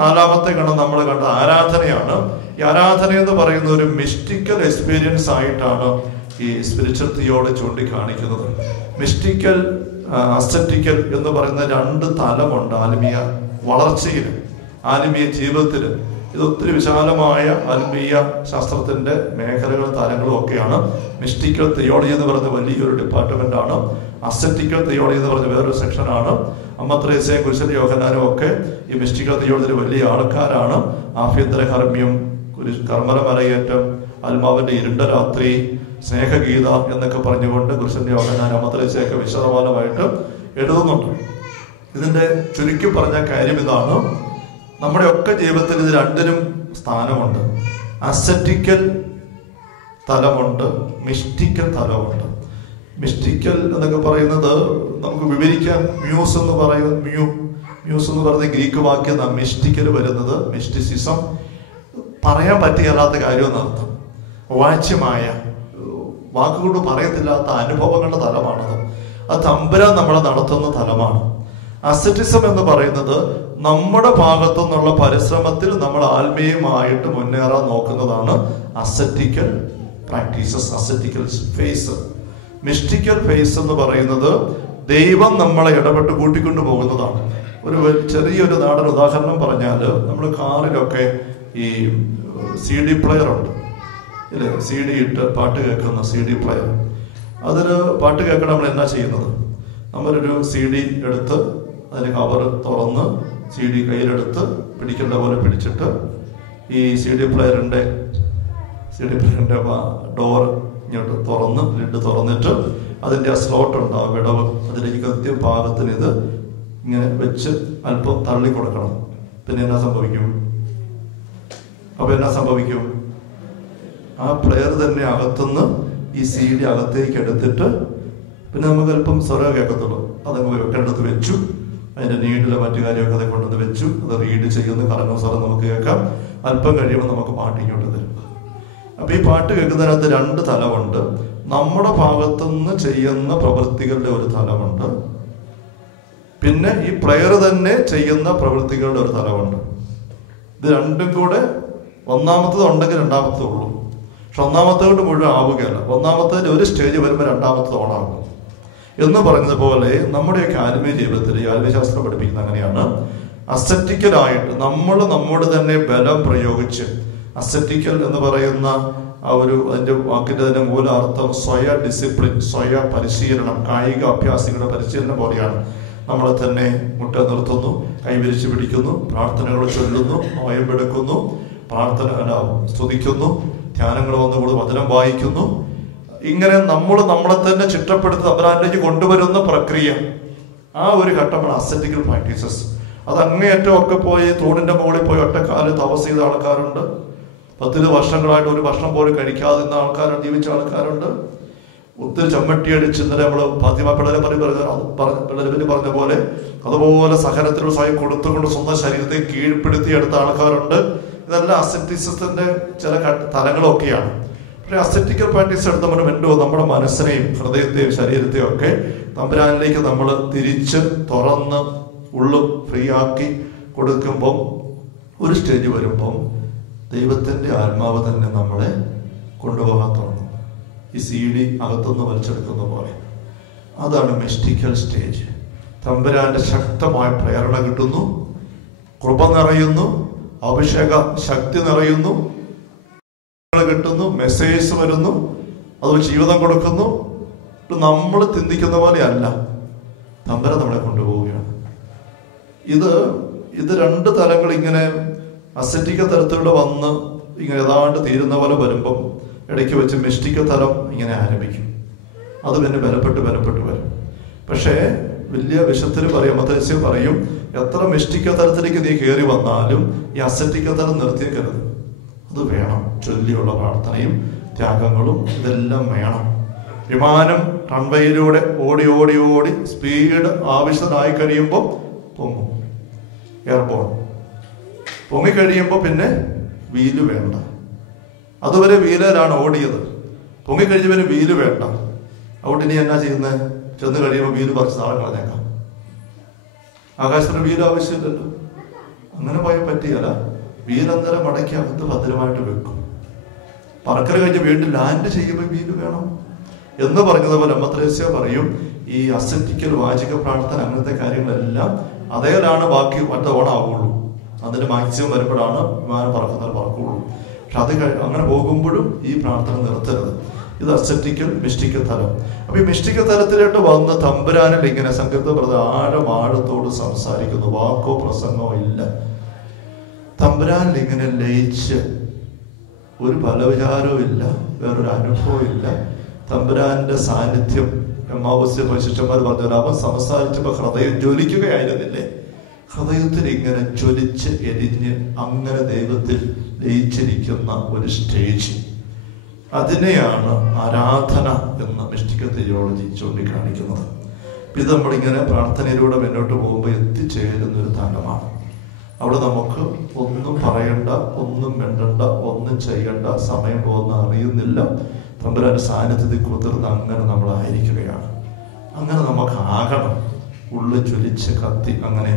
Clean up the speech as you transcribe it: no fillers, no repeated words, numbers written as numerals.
നാലാമത്തെ ഗണം നമ്മൾ കണ്ട ആരാധനയാണ്. ഈ ആരാധന എന്ന് പറയുന്ന ഒരു മിസ്റ്റിക്കൽ എക്സ്പീരിയൻസ് ആയിട്ടാണ് ഈ സ്പിരിച്വൽ തിയോളജി ചൂണ്ടിക്കാണിക്കുന്നത്. മിസ്റ്റിക്കൽ, അസറ്റിക്കൽ എന്ന് പറയുന്ന രണ്ട് തലമുണ്ട് ആത്മീയ വളർച്ചയിൽ, ആത്മീയ ജീവിതത്തിൽ. ഇത് ഒത്തിരി വിശാലമായ ആത്മീയ ശാസ്ത്രത്തിന്റെ മേഖലകൾ, തലങ്ങളും ഒക്കെയാണ്. മിസ്റ്റിക്കൽ തിയോളജി എന്ന് പറയുന്ന വലിയൊരു ഡിപ്പാർട്ട്മെന്റ് ആണ്. അസറ്റിക്കൽ തിയോളജി എന്ന് പറഞ്ഞ വേറൊരു സെക്ഷനാണ്. അമ്മ ത്രേസ്യയും കുരിശൻ യോഹന്നാനും ഒക്കെ ഈ മിസ്റ്റിക്കൽ തിയോളജിയിൽ വലിയ ആൾക്കാരാണ്. ആഭ്യന്തര ഹർമ്മ്യം, കർമ്മല മലയേറ്റം, ആത്മാവിന്റെ ഇരുണ്ട രാത്രി, സ്നേഹഗീത എന്നൊക്കെ പറഞ്ഞുകൊണ്ട് കുരിശൻ യോഹന്നാൻ, അമ്മ ത്രേസ്യയൊക്കെ വിശദമായിട്ട് എഴുതുന്നുണ്ട്. ഇതിന്റെ ചുരുക്കി പറഞ്ഞ കാര്യം ഇതാണ്: നമ്മുടെ ഒക്കെ ജീവിതത്തിൽ ഇത് രണ്ടിനും സ്ഥാനമുണ്ട്. Ascetical തലമുണ്ട്, mystical തലമുണ്ട്. മിസ്റ്റിക്കൽ എന്നൊക്കെ പറയുന്നത് നമുക്ക് വിവരിക്കാൻ മ്യൂസ് എന്ന് പറയുന്ന ഗ്രീക്ക് വാക്യം മിസ്റ്റിക്കൽ വരുന്നത്, മിസ്റ്റിസിസം പറയാൻ പറ്റിയല്ലാത്ത കാര്യം എന്നർത്ഥം. വാച്യമായ, വാക്കുകൊണ്ട് പറയത്തില്ലാത്ത അനുഭവങ്ങളുടെ തലമാണത്. അത് തമ്പുരാൻ നമ്മളെ നടത്തുന്ന തലമാണ്. അസറ്റിസം എന്ന് പറയുന്നത് നമ്മുടെ ഭാഗത്തു നിന്നുള്ള പരിശ്രമത്തിൽ നമ്മൾ ആത്മീയമായിട്ട് മുന്നേറാൻ നോക്കുന്നതാണ് ascetical practices, ascetical face. Mystical face എന്ന് പറയുന്നത് ദൈവം നമ്മളെ ഇടപെട്ട് കൂട്ടിക്കൊണ്ടു പോകുന്നതാണ്. ഒരു ചെറിയൊരു നാടൻ ഉദാഹരണം പറഞ്ഞാൽ, നമ്മൾ കാറിലൊക്കെ ഈ CD പ്ലെയർ ഉണ്ട് ഇല്ലേ, CD ഇട്ട് പാട്ട് കേൾക്കുന്ന CD പ്ലെയർ. അതിന് പാട്ട് കേൾക്കണം. നമ്മൾ എന്നാ ചെയ്യുന്നത്? നമ്മളൊരു CD എടുത്ത് അതിന് കവർ തുറന്ന് CD കയ്യിലെടുത്ത് പിടിക്കേണ്ട പോലെ പിടിച്ചിട്ട് ഈ CD പ്ലെയറിന്റെ ഡോർ ഇങ്ങോട്ട് തുറന്ന്, ലിഡ് തുറന്നിട്ട് അതിൻ്റെ ആ സ്ലോട്ട് ഉണ്ടാവും, വിടവ്, അതിലേക്ക് കൃത്യം പാകത്തിന് ഇത് ഇങ്ങനെ വെച്ച് അല്പം തള്ളി കൊടുക്കണം. പിന്നെ എന്നാ സംഭവിക്കും? ആ പ്ലെയർ തന്നെ അകത്തുനിന്ന് ഈ CD അകത്തേക്ക് എടുത്തിട്ട് പിന്നെ നമുക്ക് അല്പം സ്വരം കേൾക്കത്തുള്ളൂ. അതങ്ങ് വെക്കേണ്ടത് വെച്ചു, അതിന്റെ നീഡിലെ മറ്റു കാര്യമൊക്കെ அதை കൊണ്ടുവന്ന് വെച്ചു, അത് റീഡ് ചെയ്യുന്ന കറങ്ങുന്ന സ്വരം നമുക്ക് കേൾക്കാം. അല്പം കഴിയുമ്പോൾ നമുക്ക് പാട്ടിങ്ങോട്ട് തരും. അപ്പൊ ഈ പാട്ട് കേൾക്കുന്നതിനകത്ത് രണ്ട് തലമുണ്ട്. നമ്മുടെ ഭാഗത്തുനിന്ന് ചെയ്യുന്ന പ്രവൃത്തികളുടെ ഒരു തലമുണ്ട്, പിന്നെ ഈ പ്ലെയർ തന്നെ ചെയ്യുന്ന പ്രവൃത്തികളുടെ ഒരു തലമുണ്ട്. ഇത് രണ്ടും കൂടെ ഒന്നാമത്തത് ഉണ്ടെങ്കിൽ രണ്ടാമത്തത് ഉള്ളൂ. പക്ഷെ ഒന്നാമത്തെ കൊണ്ട് മുഴുവൻ ആവുകയല്ല. ഒന്നാമത്തതിന്റെ ഒരു സ്റ്റേജ് വരുമ്പോൾ രണ്ടാമത്തത് ഓണാകും എന്ന് പറഞ്ഞതുപോലെ നമ്മുടെയൊക്കെ ആത്മീയ ജീവിതത്തിൽ ഈ ആത്മീയശാസ്ത്രം പഠിപ്പിക്കുന്നത് അങ്ങനെയാണ്. അസറ്റിക്കലായിട്ട് നമ്മൾ നമ്മോട് തന്നെ ബലം പ്രയോഗിച്ച്, അസറ്റിക്കൽ എന്ന് പറയുന്ന ആ ഒരു അതിന്റെ വാക്കിന്റെ തന്നെ മൂലാർത്ഥം സ്വയ ഡിസിപ്ലിൻ, സ്വയ പരിശീലനം, കായിക അഭ്യാസികളുടെ പരിശീലനം പോലെയാണ്. നമ്മളെ തന്നെ മുട്ട നിർത്തുന്നു, കൈവിരിച്ചു പിടിക്കുന്നു, പ്രാർത്ഥനകൾ ചൊല്ലുന്നു, നോയമ്പെടുക്കുന്നു, പ്രാർത്ഥന സ്തുതിക്കുന്നു, ധ്യാനങ്ങൾ വന്നുകൂടി വചനം വായിക്കുന്നു. ഇങ്ങനെ നമ്മളെ തന്നെ ചിട്ടപ്പെടുത്തി തമ്പുരാനിലേക്ക് കൊണ്ടുവരുന്ന പ്രക്രിയ, ആ ഒരു ഘട്ടമാണ് അസറ്റിക്കൽ പ്രാക്ടീസസ്. അത് അങ്ങേയറ്റം ഒക്കെ പോയി തൂണിന്റെ മുകളിൽ പോയി ഒറ്റക്കാലം തപസ് ചെയ്ത ആൾക്കാരുണ്ട്. 10 വർഷങ്ങളായിട്ട് ഒരു ഭക്ഷണം പോലും കഴിക്കാതെ നിന്ന ആൾക്കാരുണ്ട്, ജീവിച്ച ആൾക്കാരുണ്ട്. ഒത്തിരി ചമ്മട്ടി അടിച്ച് ഇന്നലെ നമ്മള് ഫാത്തിമ പിള്ളേരെ പറഞ്ഞ പോലെ അതുപോലെ സഹനത്തിനുള്ള സ്വയം കൊടുത്തുകൊണ്ട് സ്വന്തം ശരീരത്തെ കീഴ്പ്പെടുത്തി എടുത്ത ആൾക്കാരുണ്ട്. ഇതെല്ലാം അസറ്റിസത്തിന്റെ ചില തലങ്ങളൊക്കെയാണ്. പക്ഷെ അസറ്റിക്കൽ പ്രാക്ടീസ് എടുത്തപ്പോൾ എന്തോ നമ്മുടെ മനസ്സിനെയും ഹൃദയത്തെയും ശരീരത്തെയും ഒക്കെ തമ്പുരാനിലേക്ക് നമ്മൾ തിരിച്ച് തുറന്ന് ഉള്ളും ഫ്രീ ആക്കി കൊടുക്കുമ്പം ഒരു സ്റ്റേജ് വരുമ്പം ദൈവത്തിന്റെ ആത്മാവ് തന്നെ നമ്മളെ കൊണ്ടുപോകാൻ തുടങ്ങും. ഈ CD അകത്തുനിന്ന് വലിച്ചെടുക്കുന്ന പോലെ. അതാണ് മിസ്റ്റിക്കൽ സ്റ്റേജ്. തമ്പുരാന്റെ ശക്തമായ പ്രേരണ കിട്ടുന്നു, കൃപ നിറയുന്നു, അഭിഷേക ശക്തി നിറയുന്നു, കിട്ടുന്നു, മെസ്സേജ് വരുന്നു, അത് ജീവിതം കൊടുക്കുന്നു. നമ്മൾ ചിന്തിക്കുന്ന പോലെയല്ല, തമ്പുരാൻ നമ്മളെ കൊണ്ടുപോവുകയാണ്. ഇത് രണ്ട് തലങ്ങൾ ഇങ്ങനെ അസറ്റിക്കൽ തലത്തിലൂടെ വന്ന് ഇങ്ങനെ ഏതാണ്ട് തീരുന്ന പോലെ വരുമ്പം ഇടയ്ക്ക് വെച്ച് മിസ്റ്റിക്കൽ തലം ഇങ്ങനെ ആരംഭിക്കും. അത് പിന്നെ ബലപ്പെട്ട് വരും. പക്ഷേ വലിയ വിശുദ്ധര് പറയും, മതേസ്യം പറയും, എത്ര മിസ്റ്റിക്കൽ തലത്തിലേക്ക് നീ കയറി വന്നാലും ഈ അസറ്റിക്കൽ തലം നിർത്തിയേക്കരുത്. അത് വേണം. ചൊല്ലിയുള്ള പ്രാർത്ഥനയും ത്യാഗങ്ങളും ഇതെല്ലാം വേണം. വിമാനം റൺവേയിലൂടെ ഓടി സ്പീഡ് ആവശ്യത്തിനായി കഴിയുമ്പോൾ പൊങ്ങും. എയർപോർട്ട് പൊങ്ങിക്കഴിയുമ്പോൾ പിന്നെ വീല് വേണ്ട. അതുവരെ വീലിലാണ് ഓടിയത്. പൊങ്ങിക്കഴിഞ്ഞവന് വീല് വേണ്ട. അതുകൊണ്ട് ഇനി എന്നാ ചെയ്യുന്നത്? ചെന്ന് കഴിയുമ്പോൾ വീല് പറിച്ച് നാളെ കളഞ്ഞേക്കാം. ആകാശത്തിന് വീല് ആവശ്യമില്ലല്ലോ. അങ്ങനെ പോയാൽ പറ്റിയല്ല. വീലന്തരം മടക്കി അകത്ത് ഭദ്രമായിട്ട് വെക്കും. പറക്കൽ കഴിഞ്ഞ് വീണ്ടും ലാൻഡ് ചെയ്യുമ്പോൾ വീല് വേണം എന്ന് പറഞ്ഞതുപോലെ അമ്മ ത്രേസ്യ പറയും, ഈ അസെപ്റ്റിക്കൽ വാചിക പ്രാർത്ഥന അങ്ങനത്തെ കാര്യങ്ങളെല്ലാം അതേലാണ് ബാക്കി ഓണാവുള്ളൂ. അതിന് മാക്സിമം വരുമ്പോഴാണ് വിമാനം പറക്കുള്ളൂ. പക്ഷെ അത് അങ്ങനെ പോകുമ്പോഴും ഈ പ്രാർത്ഥന നിർത്തരുത്. ഇത് അസെപ്റ്റിക്കൽ മിസ്റ്റിക്കൽ തലം. അപ്പൊ ഈ മിസ്റ്റിക്കൽ തലത്തിലോട്ട് വന്ന് തമ്പുരാനിൽ ഇങ്ങനെ സങ്കീർത്തന ബ്രദർ ആഴത്തോട് സംസാരിക്കുന്നു. വാക്കോ പ്രസംഗമോ ഇല്ല. തമ്പുരാനിൽ ഇങ്ങനെ ലയിച്ച് ഒരു ഫലവിചാരവും ഇല്ല, വേറൊരു അനുഭവം ഇല്ല. തമ്പുരാന്റെ സാന്നിധ്യം എമ്മാവസ്യ ശിഷ്യന്മാർ പറഞ്ഞു, അവൻ സംസാരിച്ചപ്പോ ഹൃദയം ജ്വലിക്കുകയായിരുന്നില്ലേ? ഹൃദയത്തിൽ ഇങ്ങനെ ജ്വലിച്ച് എരിഞ്ഞ് അങ്ങനെ ദൈവത്തിൽ ലയിച്ചിരിക്കുന്ന ഒരു സ്റ്റേജ്, അതിനെയാണ് ആരാധന എന്ന മിസ്റ്റിക്കൽ തിയോളജി ചൂണ്ടിക്കാണിക്കുന്നത്. ഇത് നമ്മളിങ്ങനെ പ്രാർത്ഥനയിലൂടെ മുന്നോട്ട് പോകുമ്പോൾ എത്തിച്ചേരുന്നൊരു തലമാണ്. അവിടെ നമുക്ക് ഒന്നും പറയണ്ട, ഒന്നും മിണ്ടണ്ട, ഒന്നും ചെയ്യണ്ട, സമയം പോകുന്ന അറിയുന്നില്ല. തമ്പുരാന്റെ സാന്നിധ്യത്തിൽ കുതിർന്ന് അങ്ങനെ നമ്മൾ ആയിരിക്കുകയാണ്. അങ്ങനെ നമുക്ക് ആകണം. ഉള്ളിൽ ജ്വലിച്ച് കത്തി അങ്ങനെ